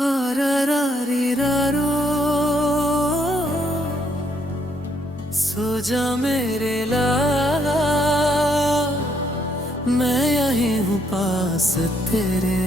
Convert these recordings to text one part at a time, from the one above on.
आरारारीरारो, सो जा मेरे लाला, मैं यहीं हूँ पास तेरे।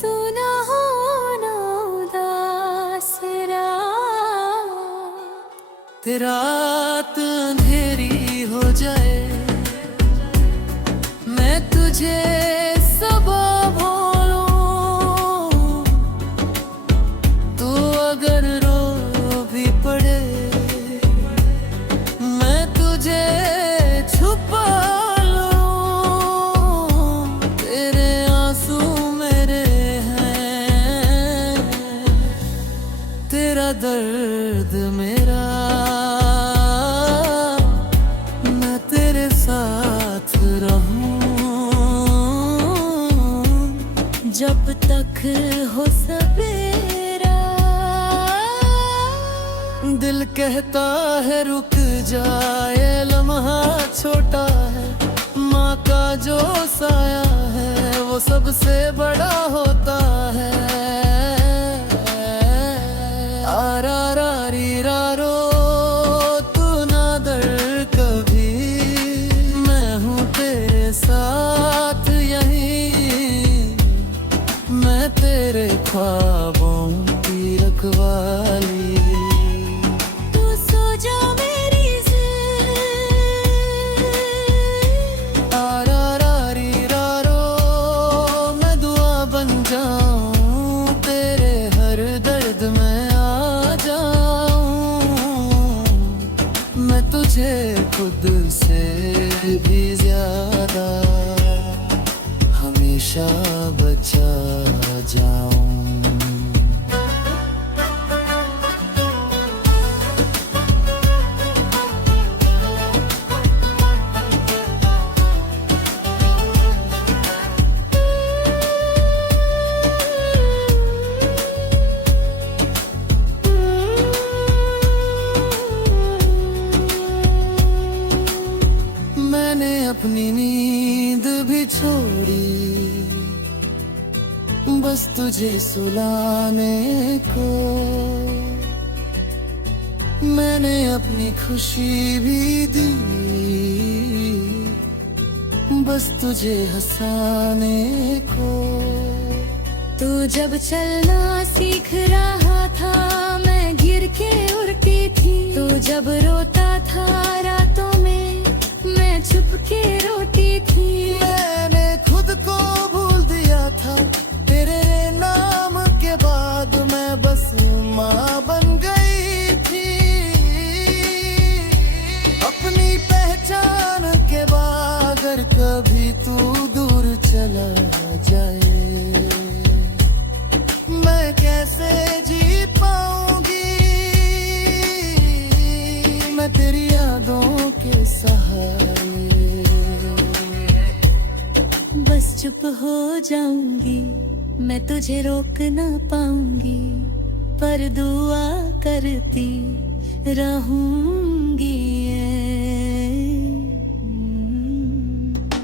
तू ना हो ना उदास रात, तेरा रात अंधेरी हो जाए, मैं तुझे सब भूलूं। तू अगर रो भी पड़े, मैं तुझे छुपा लूं। तेरे आंसू मेरे हैं, तेरा दर्द मेरा, मैं तेरे साथ रहूं। जब तक हो सवेरा, दिल कहता है रुक जाए, लम्हा छोटा है, माँ का जो साया है वो सबसे बड़ा होता है। आरारारीरारो, तू ना डर कभी, मैं हूँ तेरे साथ यहीं, मैं तेरे ख्वाबों की रखवाली। तू सो जा मेरी जिंदगी। आरारारीरारो, मैं दुआ बन जाऊं, तेरे हर दर्द में आ जाऊं। मैं तुझे खुद से भी ज्यादा हमेशा बचा जाऊं। मैंने अपनी नींद भी छोड़ी, बस तुझे सुलाने को। मैंने अपनी खुशी भी दी, बस तुझे हंसाने को। तू जब चलना सीख रहा था, मैं गिर के उड़ती थी। तू जब रोता था रातों में, मैं छुप के रोती थी। मैंने खुद को भूल दिया था, तेरे नाम के बाद मैं बस माँ बन गई थी। अपनी पहचान के बाद अगर कभी तू दूर चला जाए, मैं कैसे जी पाऊंगी। मैं तेरी यादों के सहारे बस चुप हो जाऊंगी, मैं तुझे रोक ना पाऊंगी, पर दुआ करती रहूंगी।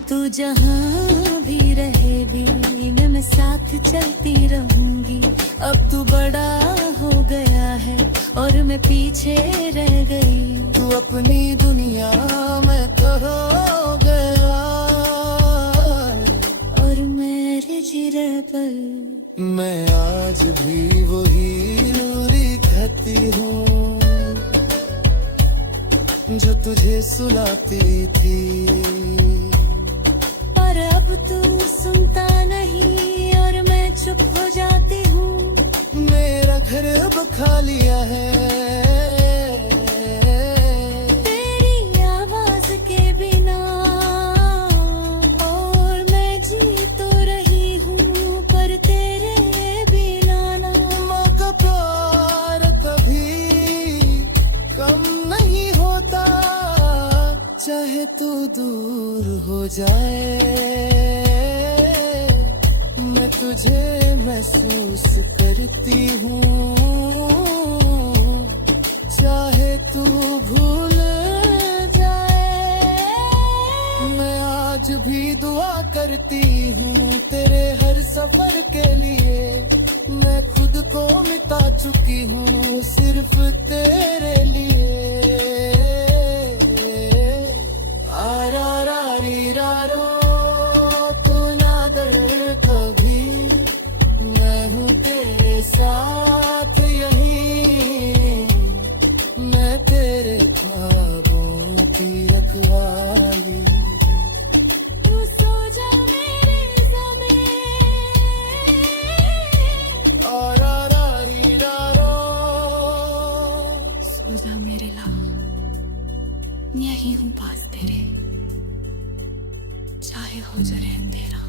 तू जहाँ भी रहेगी, मैं साथ चलती रहूंगी। अब तू बड़ा हो गया है और मैं पीछे रह गई। तू अपनी दुनिया में कहो गया, और मेरे जिरे पर मैं आज भी वही नूरी खती हूँ जो तुझे सुलाती थी। पर अब तू सुनता नहीं और मैं चुप हो जाती हूँ। मेरा घर अब खा लिया है, तेरी आवाज के बिना, और मैं जी तो रही हूँ पर तेरे बिना ना। माँ का प्यार कभी कम नहीं होता, चाहे तू दूर हो जाए, मैं तुझे महसूस करती हूँ। चाहे तू भूल जाए, मैं आज भी दुआ करती हूँ तेरे हर सफर के लिए। चुकी हूँ सिर्फ तेरे लिए। आरा रा री रा रो, तू ना डर कभी, मैं हूँ तेरे साथ यहीं, मैं तेरे ख्वाबों की रखवाली। तू सो जा मेरे ज़मीं, आरा रा री रा रो, सो जा मेरे लाल, यही हूँ पास तेरे, चाहे हो जाए अंधेरा।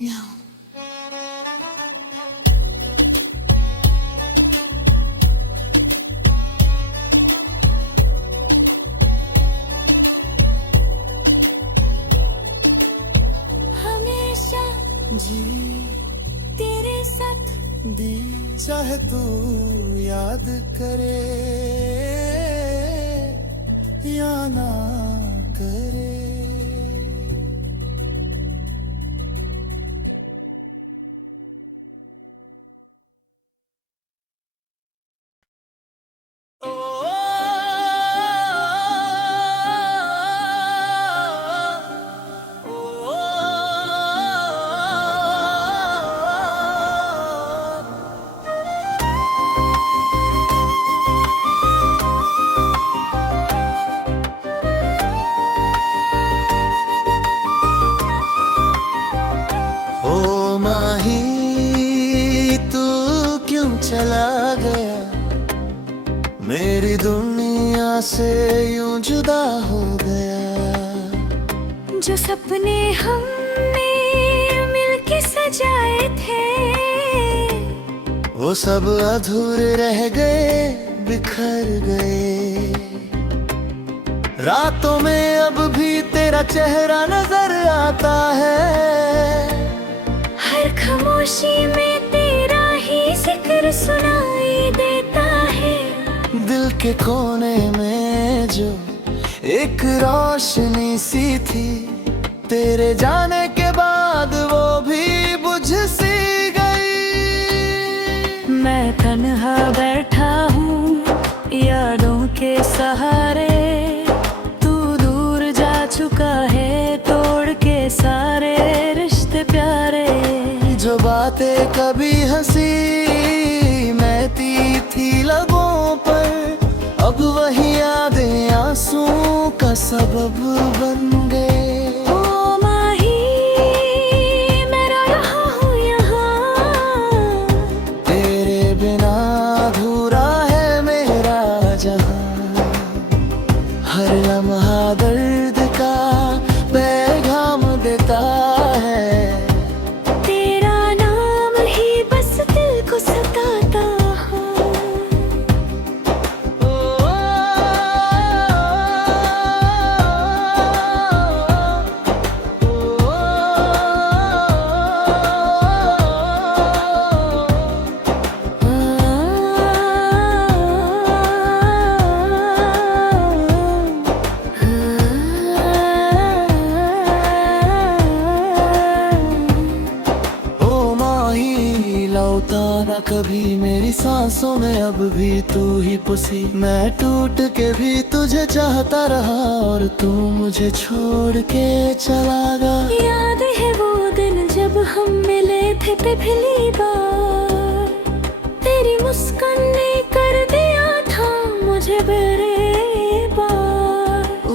Now. हमेशा जी तेरे साथ दी चाहे तू याद करे या ना करे। ओ माही तू क्यों चला गया, मेरी दुनिया से यूं जुदा हो गया। जो सपने हमने मिलके सजाए थे, वो सब अधूरे रह गए, बिखर गए। रातों में अब भी तेरा चेहरा नजर आता है, हर खामोशी में तेरा ही जिक्र सुनाई देता है। दिल के कोने में जो एक रोशनी सी थी, तेरे जाने के बाद वो भी बुझ सी गई। मैं तन्हा बैठा हूँ यादों के सहारे, तू दूर जा चुका है तोड़ के सारे रिश्ते प्यारे। जो बातें कभी हंसी महती थी लबों पर, अब वही यादें आंसू का सबब बन गए। ओ माही मैं रो रहा हूँ यहाँ, तेरे बिना अधूरा है मेरा जहां। हर लम्हा दर्द का पैगाम देता है, तेरा नाम ही बस दिल को सताता है। लौटा ना कभी मेरी सांसों में, अब भी तू ही पुसी। मैं टूट के भी तुझे चाहता रहा, और तू मुझे छोड़ के चला गया। याद है वो दिन जब हम मिले थे पहली बार, तेरी मुस्कान ने कर दिया था मुझे बेबार।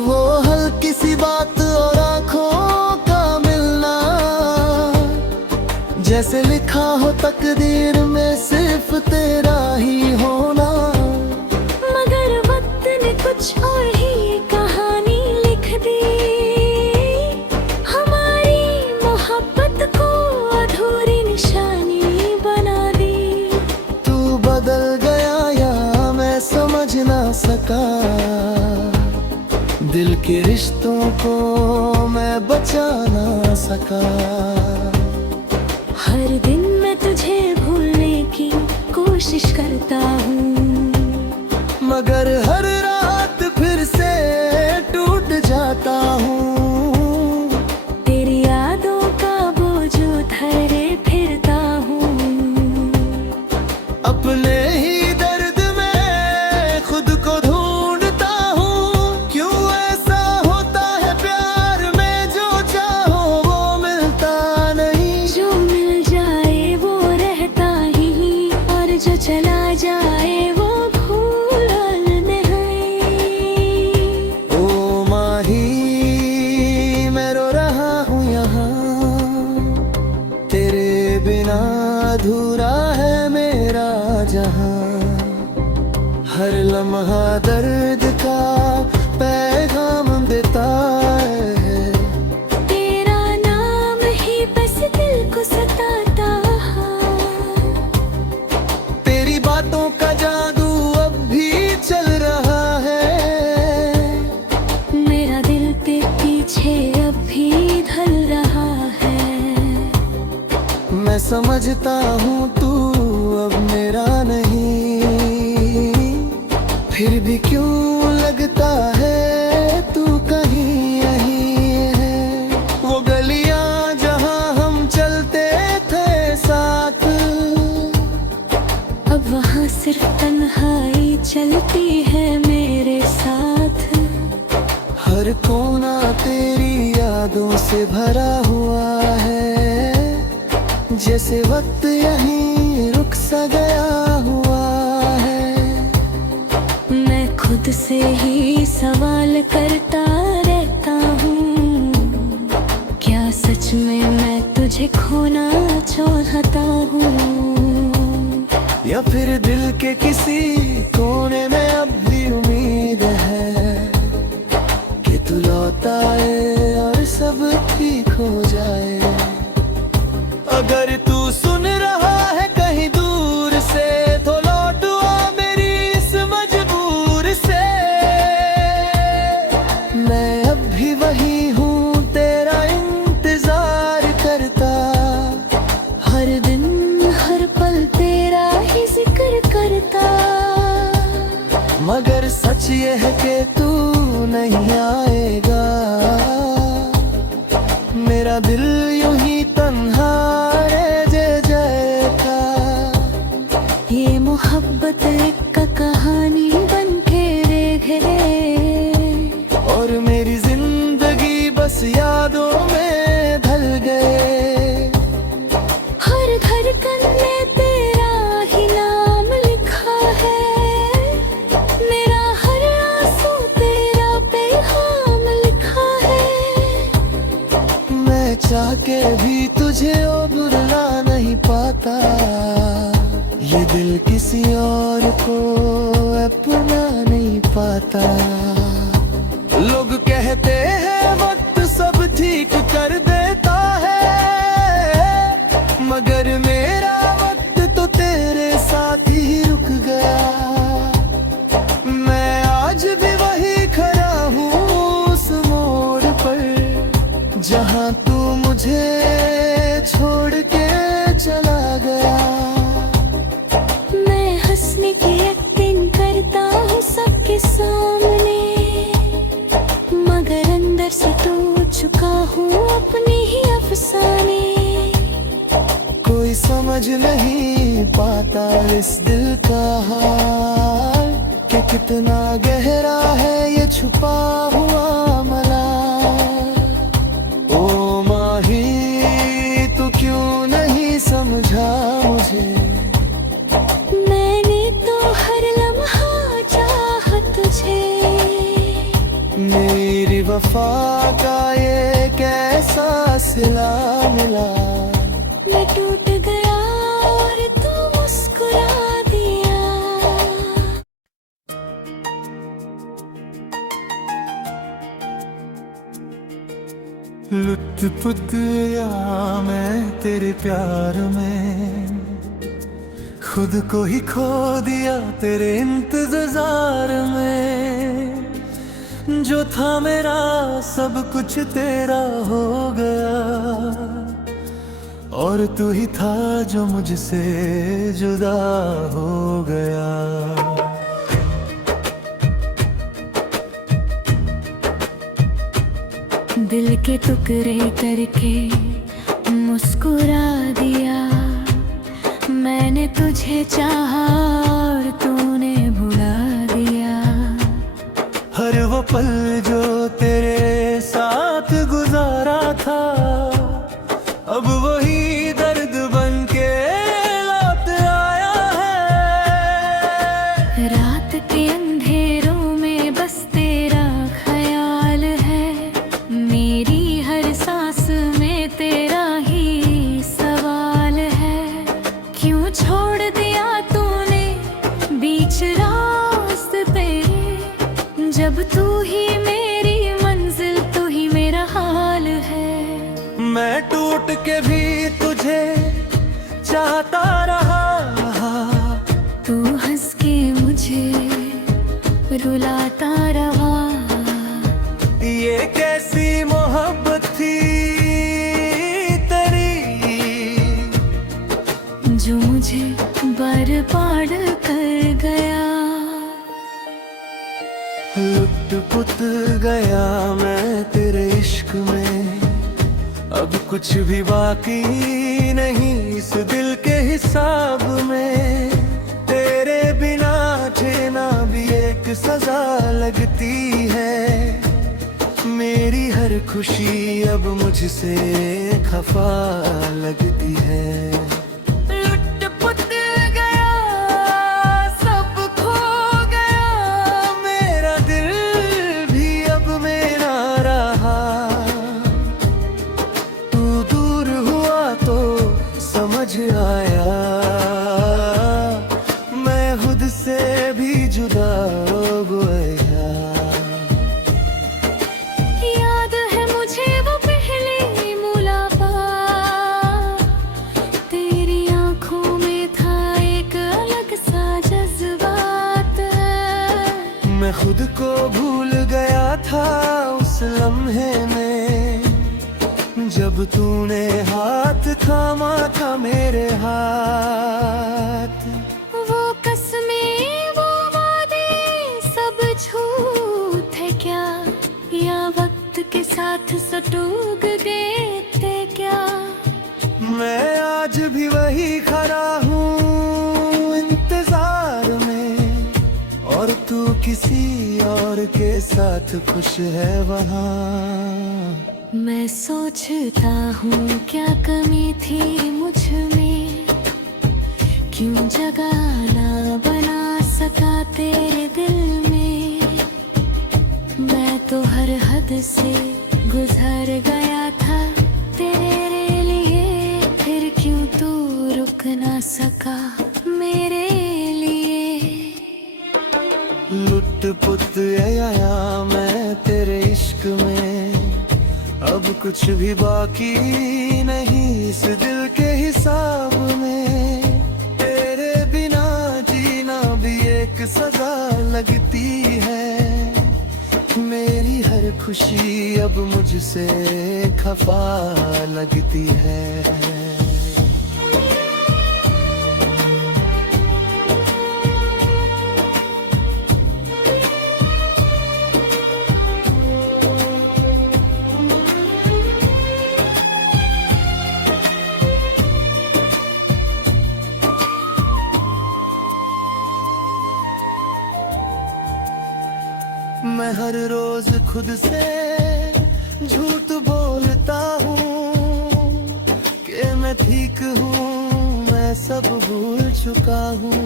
वो हल्की सी बात और आंखों का मिलना, जैसे लिखा हो तकदीर में सिर्फ तेरा ही होना। मगर वक्त ने कुछ और ही कहानी लिख दी, हमारी मोहब्बत को अधूरी निशानी बना दी। तू बदल गया या मैं समझ ना सका, दिल के रिश्तों को मैं बचा ना सका। हर दिन मैं तुझे भूलने की कोशिश करता हूँ, मगर हर रात फिर से टूट जाता हूँ। तेरी यादों का बोझ उठाए समझता हूँ तू अब मेरा नहीं, फिर भी क्यों लगता है तू कहीं यहीं है। वो गलियां जहाँ हम चलते थे साथ, अब वहाँ सिर्फ तन्हाई चलती है मेरे साथ। हर कोना तेरी यादों से भरा हुआ है, जैसे वक्त यहीं रुक सा गया हुआ है। मैं खुद से ही सवाल करता रहता हूँ, क्या सच में मैं तुझे खोना चाहता हूँ, या फिर दिल के किसी कोने में अब भी उम्मीद है कि तू लौट आए और सब ठीक हो जाए। अगर तू सुन रहा है कहीं दूर से तो लौट आ मेरी इस मजबूर से। मैं अब भी वही हूँ तेरा इंतजार करता, हर दिन हर पल तेरा ही जिक्र करता। मगर सच ये है कि तू नहीं आएगा, मेरा दिल यूं ही तन्हा रह जाएगा। ये मोहब्बत एक का कहानी बन के रह गए, और मेरी जिंदगी बस यादों में ढल गए। हर धड़कन में तेरा ही नाम लिखा है, मेरा हर आंसू तेरा पैगाम लिखा है। मैं चाह के भी तुझे भुला नहीं पाता, ये दिल किसी और को अपना नहीं पाता। लोग कहते हैं वक्त सब ठीक कर देता है, मगर मेरा वक्त तो तेरे साथ ही रुक गया। मैं आज भी वही खड़ा हूँ उस मोड़ पर, जहाँ तू मुझे छोड़ के चला गया। मैं हंसने की एक्टिंग करता हूँ सबके सामने, मगर अंदर से टूट चुका हूँ अपने ही अफसाने। कोई समझ नहीं पाता इस दिल का हाल, कि कितना गहरा है ये छुपा हुआ मलाल। ओ माही तू क्यों नहीं समझा मुझे, मैंने तो हर लम्हा चाहा तुझे। मेरी वफा का ये कैसा सिला मिला। मैं टूट गया और तू मुस्कुरा दिया। लुत्फ लिया मैं तेरे प्यार में, खुद को ही खो दिया तेरे इंतजार में। जो था मेरा सब कुछ तेरा हो गया, और तू ही था जो मुझसे जुदा हो गया। दिल के टुकड़े करके मुस्कुरा दिया, मैंने तुझे चाहा और तूने भुला दिया। हर वो पल जो तेरे साथ गुजारा था, अब वही दर्द बन के लौट आया है। रात के अंधेरों में बस तेरा ख्याल है, मेरी हर सांस में तेरा ही सवाल है। क्यों छोड़ दिया तूने बीच रास्ते पे, जब तू ही मेरी मंजिल तू ही मेरा हाल है। मैं टूट के भी तुझे चाहता रहा, तू हंस के मुझे रुलाता रहा। ये कैसी मोहब्बत थी तेरी, अब कुछ भी बाकी नहीं इस दिल के हिसाब में। तेरे बिना जीना भी एक सजा लगती है। मेरी हर खुशी अब मुझसे खफा लगती है। लुट पुट गया सब खो गया, मेरा दिल भी अब मेरा रहा। तू दूर हुआ तो समझ आया, मैं खुद से भी जुदा हो गया। याद है मुझे वो पहली मुलाकात, तेरी आंखों में था एक अलग सा जज्बात। मैं खुद को भूल गया था उस लम्हे में, जब तूने हाथ थामा था मेरे हाथ। वो कसमें वो वादे सब झूठ है क्या, या वक्त के साथ सटूक गए थे क्या। मैं आज भी वही खड़ा हूँ इंतजार में, और तू किसी और के साथ खुश है वहाँ। मैं सोचता हूँ क्या कमी थी मुझ में, क्यों जगह ना बना सका तेरे दिल में। मैं तो हर हद से गुजर गया था तेरे लिए, फिर क्यों तू रुक ना सका मेरे लिए। लुट पुट आया मैं तेरे इश्क में, अब कुछ भी बाकी नहीं इस दिल के हिसाब में। तेरे बिना जीना भी एक सजा लगती है। मेरी हर खुशी अब मुझसे खफा लगती है। मैं हर रोज खुद से झूठ बोलता हूँ कि मैं ठीक हूँ, मैं सब भूल चुका हूँ।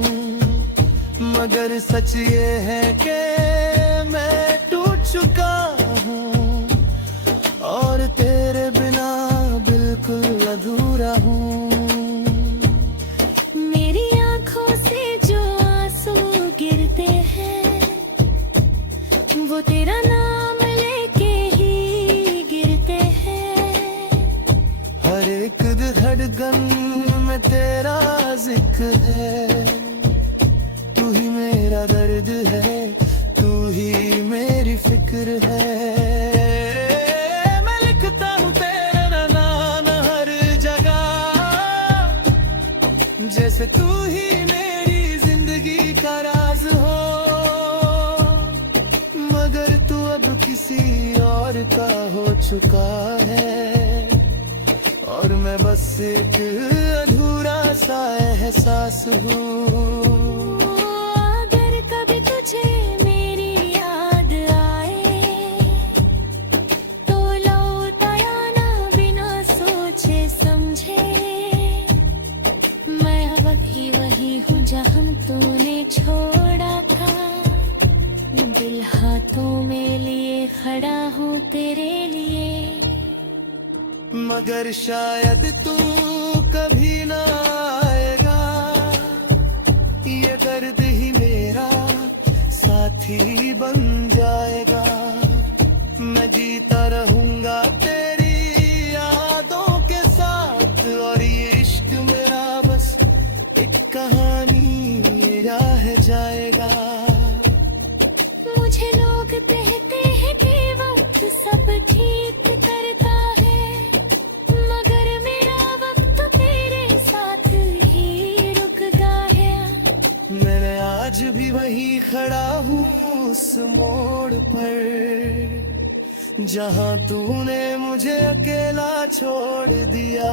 मगर सच ये है कि मैं टूट चुका हूँ, और तेरे बिना बिल्कुल अधूरा हूँ। मेरी आंखों से जो आंसू गिरते हैं, वो तेरा नाम लेके ही गिरते हैं। हर एक धड़कन में तेरा जिक्र है। तू ही मेरा दर्द है, तू ही मेरी फिक्र है। मैं लिखता हूँ तेरा नाम हर जगह, जैसे तू ही मेरी जिंदगी का राज हो। मगर तू अब किसी और का हो चुका है, और मैं बस एक अधूरा सा एहसास हूँ। अगर कभी तुझे मेरी याद आए, तो लौट आना बिना सोचे समझे। मैं अभी वही हूँ जहाँ तूने छोड़ा था, दिल हाथों में लिए खड़ा हूँ तेरे लिए। मगर शायद तू कभी ना आएगा, ये दर्द ही मेरा साथी बन जाएगा। मैं जीता रहूंगा तेरी यादों के साथ, और ये इश्क मेरा बस एक कहानी रह जाएगा। मुझे लोग कहते हैं कि वक्त सब ठीक करता है, मगर मेरा वक्त तेरे साथ ही रुक गया। मैं आज भी वही खड़ा हूँ उस मोड़ पर, जहाँ तूने मुझे मुझे अकेला छोड़ दिया।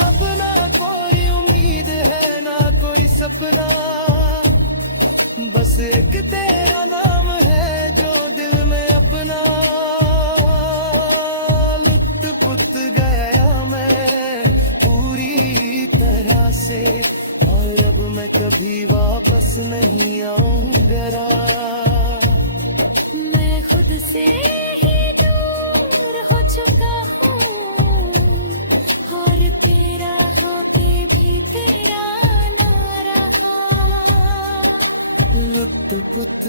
अब ना कोई उम्मीद है ना कोई सपना, बस एक तेरा नाम है जो दिल में अपना। लुट पुट गया मैं पूरी तरह से, और अब मैं कभी वापस नहीं आऊंगा। मैं खुद से ही दूर हो चुका हूँ, और तेरा होके भी तेरा ना रहा। लुट पुट